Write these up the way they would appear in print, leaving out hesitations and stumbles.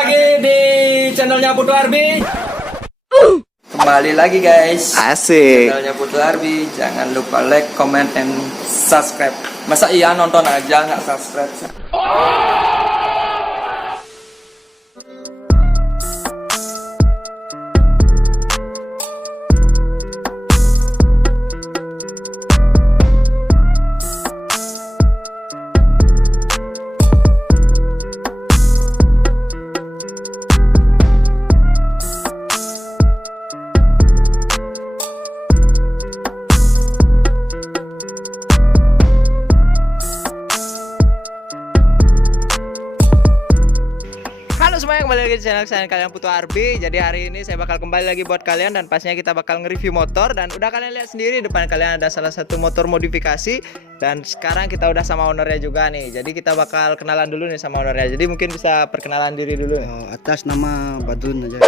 lagi di channelnya Putu Arbi. Kembali lagi guys. Asik. Channelnya Putu Arbi. Jangan lupa like, comment, and subscribe. Masa iya nonton aja nggak subscribe? Semuanya kembali lagi di channel saya kalian Putu Arbi. Jadi hari ini saya bakal kembali lagi buat kalian dan pastinya kita bakal nge-review motor. Dan udah kalian lihat sendiri depan kalian ada salah satu motor modifikasi. Dan sekarang kita udah sama ownernya juga nih. Jadi kita bakal kenalan dulu nih sama ownernya. Jadi mungkin bisa perkenalan diri dulu nih. Atas nama Badrun aja.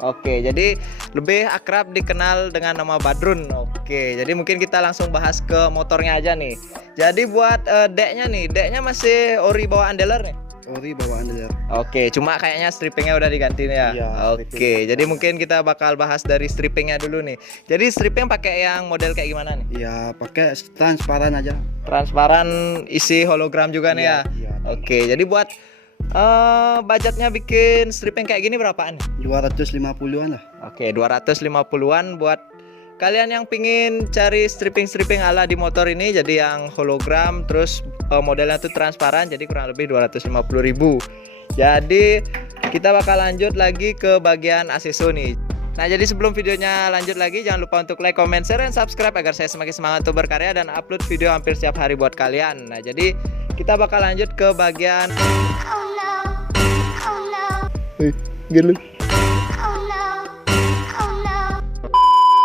Oke, jadi lebih akrab dikenal dengan nama Badrun. Oke, jadi mungkin kita langsung bahas ke motornya aja nih. Jadi buat decknya nih, decknya masih ori bawaan dealer nih. Ori bawaan dealer. Oke, cuma kayaknya strippingnya udah diganti nih ya. Iya, oke, jadi mungkin kita bakal bahas dari strippingnya dulu nih. Jadi stripping pakai yang model kayak gimana nih? Ya pakai transparan aja. Transparan, isi hologram juga nih ya. Iya. Oke, jadi buat budgetnya bikin stripping kayak gini berapaan? 250-an lah. Oke, 250-an buat kalian yang pingin cari stripping ala di motor ini. Jadi yang hologram, terus modelnya tuh transparan, jadi kurang lebih 250.000. Jadi kita bakal lanjut lagi ke bagian aksesoris nih. Nah, jadi sebelum videonya lanjut lagi, jangan lupa untuk like, comment, share, dan subscribe agar saya semakin semangat untuk berkarya dan upload video hampir setiap hari buat kalian. Nah, jadi kita bakal lanjut ke bagian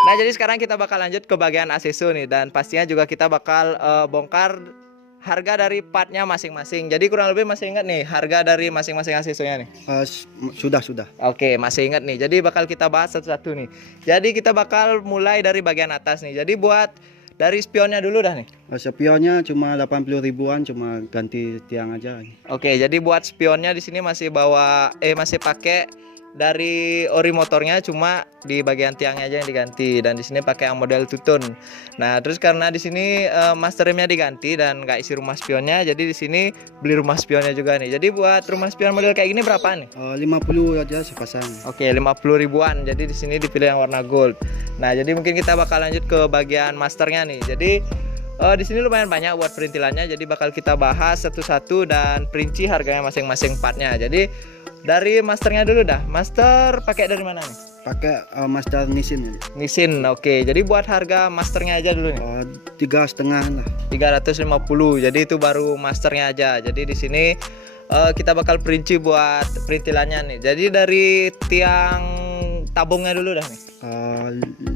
Nah, jadi sekarang kita bakal lanjut ke bagian aksesoris nih, dan pastinya juga kita bakal bongkar harga dari partnya masing-masing. Jadi kurang lebih masih ingat nih harga dari masing-masing aksesorisnya nih. Sudah. Oke, masih ingat nih. Jadi bakal kita bahas satu-satu nih. Jadi kita bakal mulai dari bagian atas nih. Jadi buat dari spionnya dulu dah nih. Spionnya cuma 80.000-an, cuma ganti tiang aja. Oke, jadi buat spionnya di sini masih masih pakai dari ori motornya, cuma di bagian tiangnya aja yang diganti, dan di sini pakai yang model tutun. Nah, terus karena di sini master remnya diganti dan nggak isi rumah spionnya, jadi di sini beli rumah spionnya juga nih. Jadi buat rumah spion model kayak gini berapa nih? 50 aja sepasang. Oke, 50.000-an. Jadi di sini dipilih yang warna gold. Nah, jadi mungkin kita bakal lanjut ke bagian masternya nih. Jadi di sini lumayan banyak buat perintilannya, jadi bakal kita bahas satu-satu dan perinci harganya masing-masing partnya. Jadi dari masternya dulu dah. Master pakai dari mana nih? Pakai master Nissin aja. Nissin. Oke, jadi buat harga masternya aja dulu nih. 3,5 lah. 350. Jadi itu baru masternya aja. Jadi di sini kita bakal perinci buat perintilannya nih. Jadi dari tiang tabungnya dulu dah nih.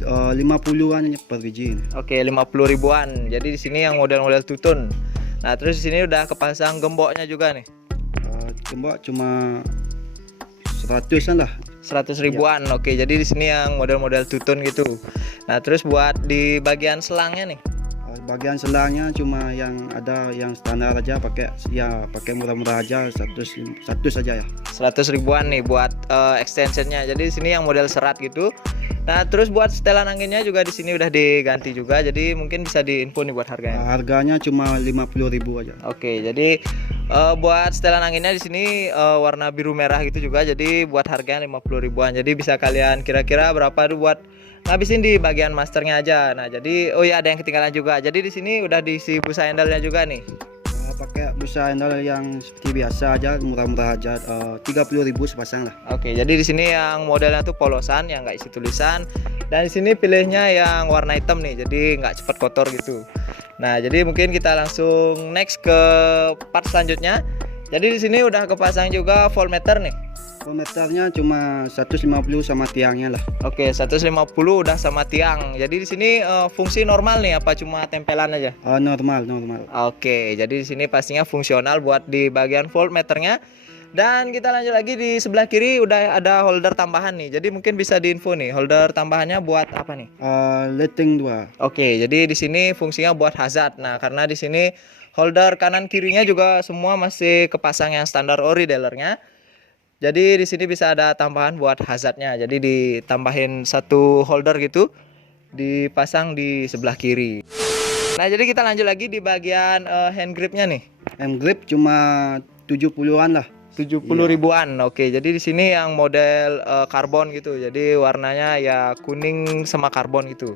50-an per biji. Oke, 50.000-an. Jadi di sini yang model-model tutun. Nah, terus di sini udah kepasang gemboknya juga nih. Gembok cuma 100-an lah. 100.000-an. Oke, jadi di sini yang model-model tutun gitu. Nah, terus buat di bagian selangnya nih. Bagian selangnya cuma yang ada yang standar aja, pakai murah-murah aja, 100 saja ya. 100.000-an nih buat extensionnya. Jadi di sini yang model serat gitu. Nah, terus buat setelan anginnya juga di sini udah diganti juga. Jadi mungkin bisa diinfo nih buat harganya. Harganya cuma 50.000 aja. Oke, jadi buat setelan anginnya di sini warna biru merah gitu juga. Jadi buat harganya 50.000-an. Jadi bisa kalian kira-kira berapa tuh buat ngabisin di bagian masternya aja. Nah, jadi ada yang ketinggalan juga. Jadi di sini udah diisi busa handle-nya juga nih. Pakai busa handle yang seperti biasa aja, murah-murah aja, 30.000 sepasang lah. Oke, jadi di sini yang modelnya tuh polosan yang nggak isi tulisan, dan di sini pilihnya yang warna hitam nih, jadi nggak cepet kotor gitu. Nah, jadi mungkin kita langsung next ke part selanjutnya. Jadi di sini udah kepasang juga voltmeter nih. Voltmeternya cuma 150 sama tiangnya lah. Oke, 150 udah sama tiang. Jadi di sini fungsi normal nih apa cuma tempelan aja? Normal. Oke, jadi di sini pastinya fungsional buat di bagian voltmeternya. Dan kita lanjut lagi di sebelah kiri udah ada holder tambahan nih. Jadi mungkin bisa diinfo nih, holder tambahannya buat apa nih? Lighting 2. Oke, jadi di sini fungsinya buat hazard. Nah, karena di sini holder kanan kirinya juga semua masih kepasang yang standar ori dealernya. Jadi di sini bisa ada tambahan buat hazardnya. Jadi ditambahin satu holder gitu, dipasang di sebelah kiri. Nah, jadi kita lanjut lagi di bagian hand gripnya nih. Hand grip cuma 70-an lah. 70 ribuan. Oke, jadi di sini yang model karbon gitu. Jadi warnanya ya kuning sama karbon gitu.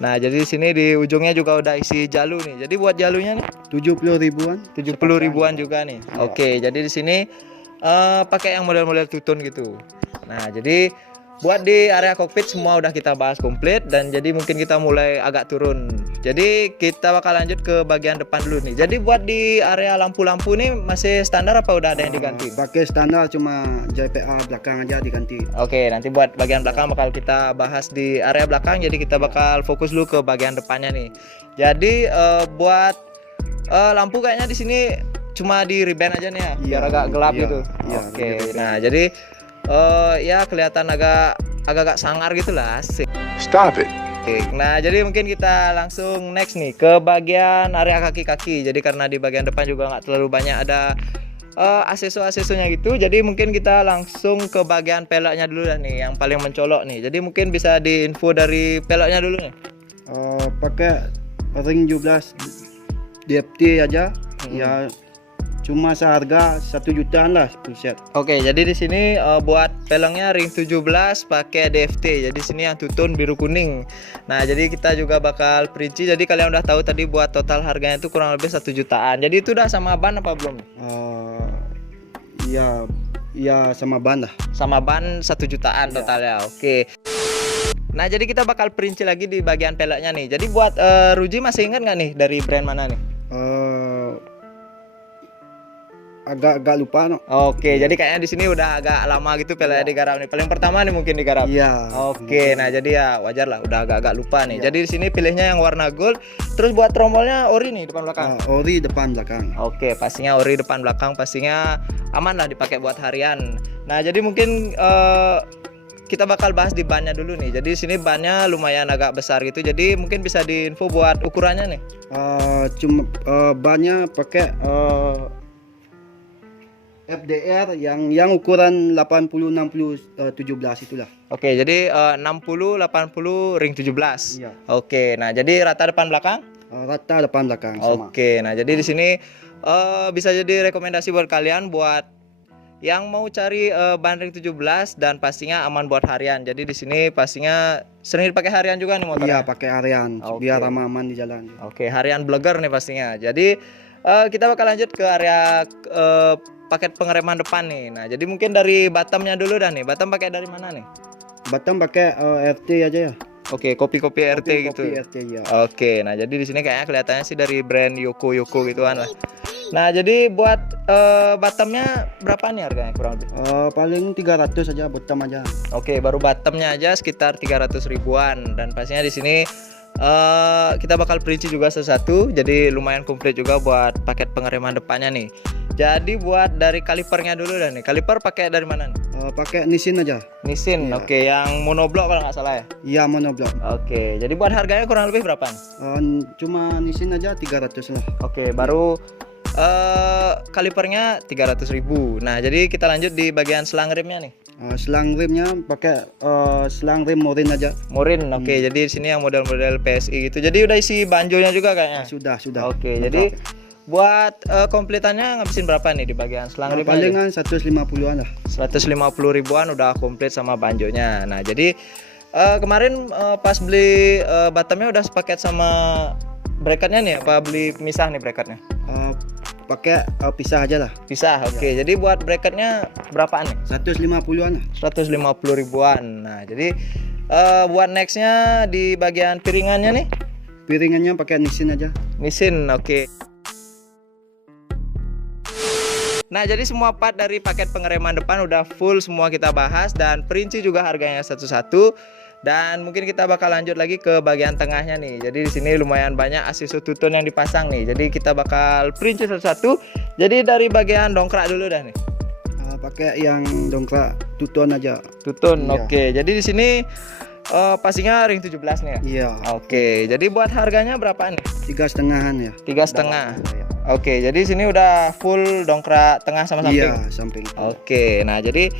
Nah, jadi di sini di ujungnya juga udah isi jalu nih. Jadi buat jalunya nih 70 ribuan. 70 ribuan juga nih. Oke, jadi di sini pakai yang model-model tutun gitu. Nah, jadi buat di area kokpit semua udah kita bahas komplit, dan jadi mungkin kita mulai agak turun. Jadi kita bakal lanjut ke bagian depan dulu nih. Jadi buat di area lampu-lampu nih masih standar apa udah ada yang diganti? Pakai standar, cuma JPA belakang aja diganti. Oke, nanti buat bagian belakang bakal kita bahas di area belakang. Jadi kita bakal fokus dulu ke bagian depannya nih. Jadi buat lampu kayaknya di sini cuma di ribbon aja nih ya, biar agak gelap gitu. Oke, nah jadi ya kelihatan agak sangar gitu lah. Asik. Stop it. Nah, jadi mungkin kita langsung next nih ke bagian area kaki-kaki. Jadi karena di bagian depan juga nggak terlalu banyak ada aksesorisnya gitu. Jadi mungkin kita langsung ke bagian peleknya dulu dah nih, yang paling mencolok nih. Jadi mungkin bisa diinfo dari peleknya dulu nih. Pakai ring 17 DFT aja. Ya cuma seharga 1 jutaan lah full set. Oke, jadi di sini buat pelengnya ring 17 pakai DFT. Jadi sini yang tutun biru kuning. Nah, jadi kita juga bakal perinci. Jadi kalian udah tahu tadi buat total harganya itu kurang lebih 1 jutaan. Jadi itu udah sama ban apa belum? Ya sama ban lah. Sama ban 1 jutaan totalnya. Oke. Nah, jadi kita bakal perinci lagi di bagian peleknya nih. Jadi buat Ruji masih ingat nggak nih dari brand mana nih? Agak lupa no. Oke, jadi kayaknya di sini udah agak lama gitu peleknya digarap nih. Paling pertama nih mungkin digarap. Iya. Oke, nah jadi ya wajar lah udah agak lupa nih. Jadi di sini pilihnya yang warna gold. Terus buat tromolnya ori nih depan belakang. Ori depan belakang. Oke, pastinya ori depan belakang, pastinya aman lah dipakai buat harian. Nah, jadi mungkin kita bakal bahas di bannya dulu nih. Jadi di sini bannya lumayan agak besar gitu. Jadi mungkin bisa diinfo buat ukurannya nih. Cuma bannya pakai FDR yang ukuran 80 60 17 itulah. Oke, jadi 60 80 ring 17. Iya. Oke, nah jadi rata depan belakang? Rata depan belakang sama. Oke, nah jadi di sini bisa jadi rekomendasi buat kalian buat yang mau cari ban ring 17 dan pastinya aman buat harian. Jadi di sini pastinya sering dipakai harian juga nih motornya. Iya, pakai harian biar aman di jalan. Oke, harian blogger nih pastinya. Jadi kita bakal lanjut ke area paket pengereman depan nih. Nah, jadi mungkin dari bottomnya dulu dah nih. Bottom pakai dari mana nih? Bottom pakai RT aja ya. Oke, kopi-kopi RT gitu. Kopi RT ya. Oke, nah jadi di sini kayaknya kelihatannya sih dari brand Yoko gituan lah. Nah, jadi buat bottomnya berapa nih harganya kurang lebih? Paling 300 aja bottom aja. Oke, baru bottomnya aja sekitar 300 ribuan, dan pastinya di sini kita bakal perinci juga satu-satu. Jadi lumayan komplit juga buat paket pengereman depannya nih. Jadi buat dari kalipernya dulu dah nih. Kaliper pakai dari mana nih? Pakai Nissin aja. Nissin. Iya. Oke, yang monoblok kalau nggak salah ya. Iya, monoblok. Oke, jadi buat harganya kurang lebih berapa nih? Cuma Nissin aja 300 lah. Oke, baru kalipernya 300.000. Nah, jadi kita lanjut di bagian selang rimnya nih. Selang rimnya pakai selang rim Morin aja. Morin. Oke, jadi di sini yang model-model PSI gitu. Jadi udah isi banjonya juga kayaknya. Sudah. Oke, jadi buat komplitannya ngabisin berapa nih di bagian selang rim? Palingan 150-an lah. 150 ribuan udah komplit sama banjonya. Nah, jadi kemarin pas beli bottomnya udah sepaket sama bracketnya nih, apa beli pemisah nih bracketnya? Pakai pisah aja lah. Pisah. Oke, jadi buat bracketnya berapaan nih? 150-an lah. 150 ribuan. Nah, jadi buat nextnya di bagian piringannya nih? Piringannya pakai Nissin aja. Nissin. Oke. Nah, jadi semua part dari paket pengereman depan udah full semua kita bahas, dan perinci juga harganya satu-satu. Dan mungkin kita bakal lanjut lagi ke bagian tengahnya nih. Jadi di sini lumayan banyak aksesoris tutun yang dipasang nih. Jadi kita bakal perinci satu-satu. Jadi dari bagian dongkrak dulu dah nih. Pakai yang dongkrak tutun aja. Tutun. Iya. Oke. Jadi di sini pastinya ring 17 nih ya. Iya. Oke. Jadi buat harganya berapaan nih? 3,5-an ya. 3,5. Oke, jadi sini udah full dongkrak tengah sama samping. Iya, samping. Oke, nah jadi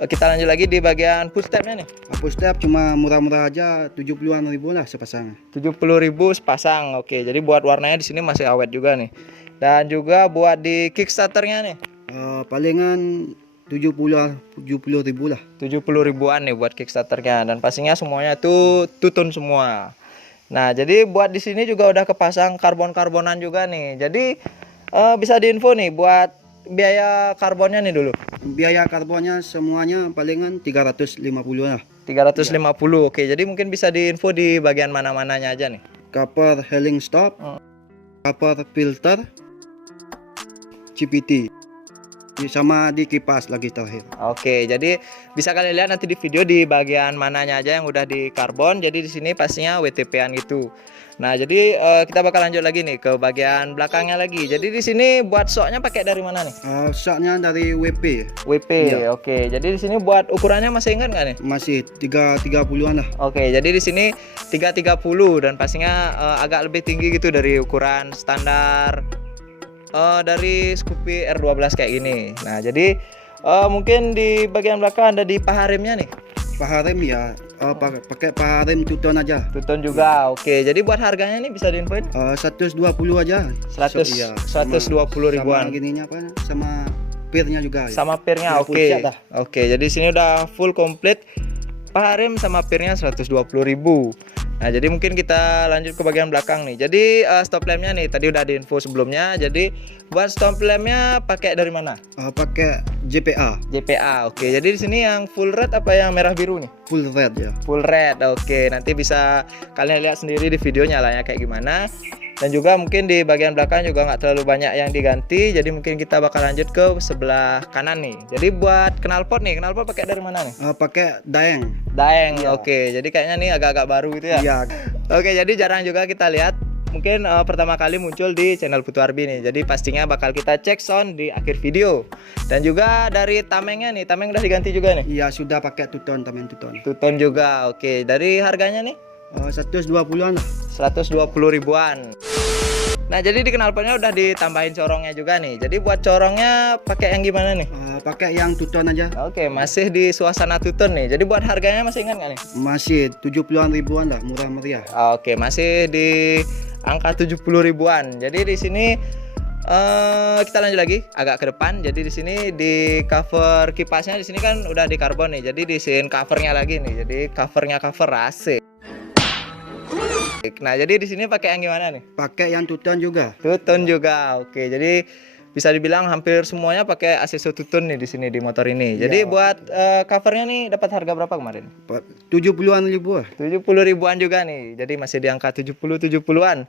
kita lanjut lagi di bagian push stepnya nih. Push step cuma murah-murah aja, 70-an ribu lah sepasang. 70.000 sepasang. Oke, jadi buat warnanya di sini masih awet juga nih. Dan juga buat di kickstarternya nih. Palingan 70 ribu lah. 70 ribuan nih buat kickstarternya, dan pastinya semuanya tuh tutun semua. Nah, jadi buat di sini juga udah kepasang karbon-karbonan juga nih. Jadi bisa diinfo nih buat biaya karbonnya nih dulu. Biaya karbonnya semuanya palingan 350 lah. 350. Oke, jadi mungkin bisa diinfo di bagian mana-mananya aja nih. Cover healing stop, cover filter, CPT, sama di kipas lagi terakhir. Oke, jadi bisa kalian lihat nanti di video di bagian mananya aja yang udah di karbon. Jadi di sini pastinya WTP-an gitu. Nah, jadi kita bakal lanjut lagi nih ke bagian belakangnya lagi. Jadi di sini buat shocknya pakai dari mana nih? Shocknya dari WP. WP. Iya. Oke, jadi di sini buat ukurannya masih ingat nggak nih? Masih 330-an lah. Oke, jadi di sini 330 dan pastinya agak lebih tinggi gitu dari ukuran standar dari Scoopy R12 kayak gini. Nah, jadi mungkin di bagian belakang ada di paha remnya nih. Paha rem ya, pakai paha rem two-tone aja. Two-tone juga. Oke, jadi buat harganya nih bisa diinfoin? 120 aja. 120 ribuan. Sama gininya apa? Sama pirnya juga. Sama pirnya. Ya, full Oke. set dah. Oke, jadi sini udah full komplit. Paha rem sama pirnya 120.000. Nah, jadi mungkin kita lanjut ke bagian belakang nih. Jadi stop lampnya nih tadi udah diinfo sebelumnya. Jadi buat stop lampnya pakai dari mana? Pakai JPA. JPA. Oke, jadi di sini yang full red apa yang merah biru nih? Full red ya. Full red. Oke, nanti bisa kalian lihat sendiri di video nyalanya kayak gimana. Dan juga mungkin di bagian belakang juga nggak terlalu banyak yang diganti. Jadi mungkin kita bakal lanjut ke sebelah kanan nih. Jadi buat knalpot nih, knalpot pakai dari mana nih? Pakai Daeng. Daeng. Iya. Oke, jadi kayaknya nih agak-agak baru gitu ya. Iya. Oke, jadi jarang juga kita lihat. Mungkin pertama kali muncul di channel Putu Arbi nih. Jadi pastinya bakal kita cek sound di akhir video. Dan juga dari tamengnya nih, tameng udah diganti juga nih. Iya, sudah pakai two-tone, tameng two-tone. Two-tone juga. Oke, dari harganya nih 120-an lah. 120 ribuan. Nah, jadi di knalpotnya udah ditambahin corongnya juga nih. Jadi buat corongnya pakai yang gimana nih? Pakai yang two-tone aja. Oke, masih di suasana two-tone nih. Jadi buat harganya masih ingat nggak nih? Masih 70-an ribuan lah, murah meriah. Oke, masih di angka 70 ribuan. Jadi di sini kita lanjut lagi agak ke depan. Jadi di sini di cover kipasnya di sini kan udah di karbon nih. Jadi diisiin covernya lagi nih. Jadi covernya cover AC. Nah, jadi di sini pakai yang gimana nih? Pakai yang two-tone juga. Two-tone juga. Oke, jadi bisa dibilang hampir semuanya pakai aksesoris two-tone nih di sini di motor ini. Jadi buat covernya nih dapat harga berapa kemarin? 70-an ribu. 70 ribuan juga nih. Jadi masih di angka 70-70-an.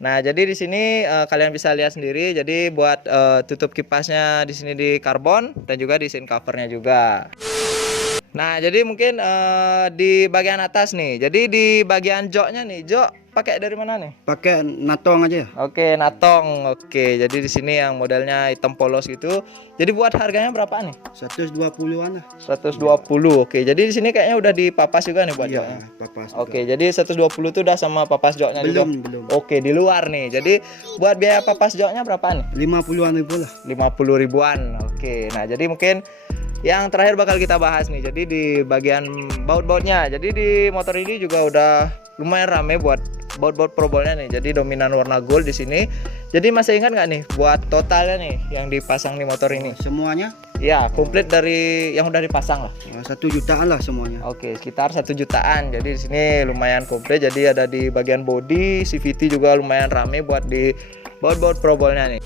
Nah, jadi di sini kalian bisa lihat sendiri. Jadi buat tutup kipasnya di sini di karbon dan juga di sini covernya juga. Nah, jadi mungkin di bagian atas nih. Jadi di bagian joknya nih, jok pakai dari mana nih? Pakai natong aja. Oke, natong. Oke, jadi di sini yang modelnya hitam polos gitu. Jadi buat harganya berapa nih? 120-an lah. 120. Oke, jadi di sini kayaknya udah dipapas juga nih buat joknya. Papas. Oke, jadi 120 tuh udah sama papas joknya juga. Belum. Oke, di luar nih. Jadi buat biaya papas joknya berapa nih? 50-an ribu lah. 50 ribuan. Oke. Nah, jadi mungkin yang terakhir bakal kita bahas nih. Jadi di bagian baut-bautnya. Jadi di motor ini juga udah lumayan rame buat baut-baut probolnya nih. Jadi dominan warna gold di sini. Jadi masih ingat nggak nih buat totalnya nih yang dipasang di motor ini? Semuanya? Ya, komplit dari yang udah dipasang lah. 1 jutaan lah semuanya. Oke, sekitar 1 jutaan. Jadi di sini lumayan komplit. Jadi ada di bagian body, CVT juga lumayan rame buat di baut-baut probolnya nih.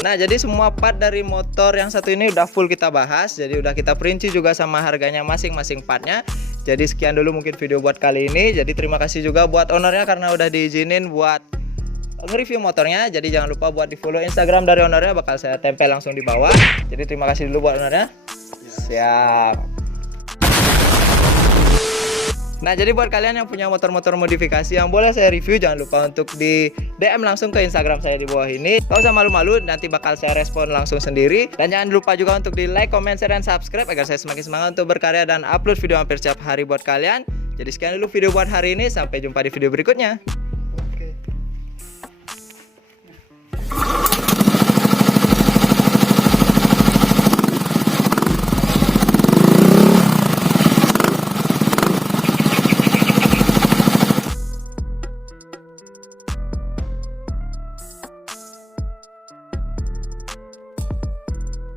Nah, jadi semua part dari motor yang satu ini udah full kita bahas. Jadi udah kita perinci juga sama harganya masing-masing partnya. Jadi sekian dulu mungkin video buat kali ini. Jadi terima kasih juga buat ownernya karena udah diizinin buat nge-review motornya. Jadi jangan lupa buat di follow Instagram dari ownernya, bakal saya tempel langsung di bawah. Jadi terima kasih dulu buat ownernya. Siap. Nah, jadi buat kalian yang punya motor-motor modifikasi yang boleh saya review, jangan lupa untuk di DM langsung ke Instagram saya di bawah ini. Gak usah malu-malu, nanti bakal saya respon langsung sendiri. Dan jangan lupa juga untuk di like, comment, share, dan subscribe agar saya semakin semangat untuk berkarya dan upload video hampir setiap hari buat kalian. Jadi sekian dulu video buat hari ini, sampai jumpa di video berikutnya.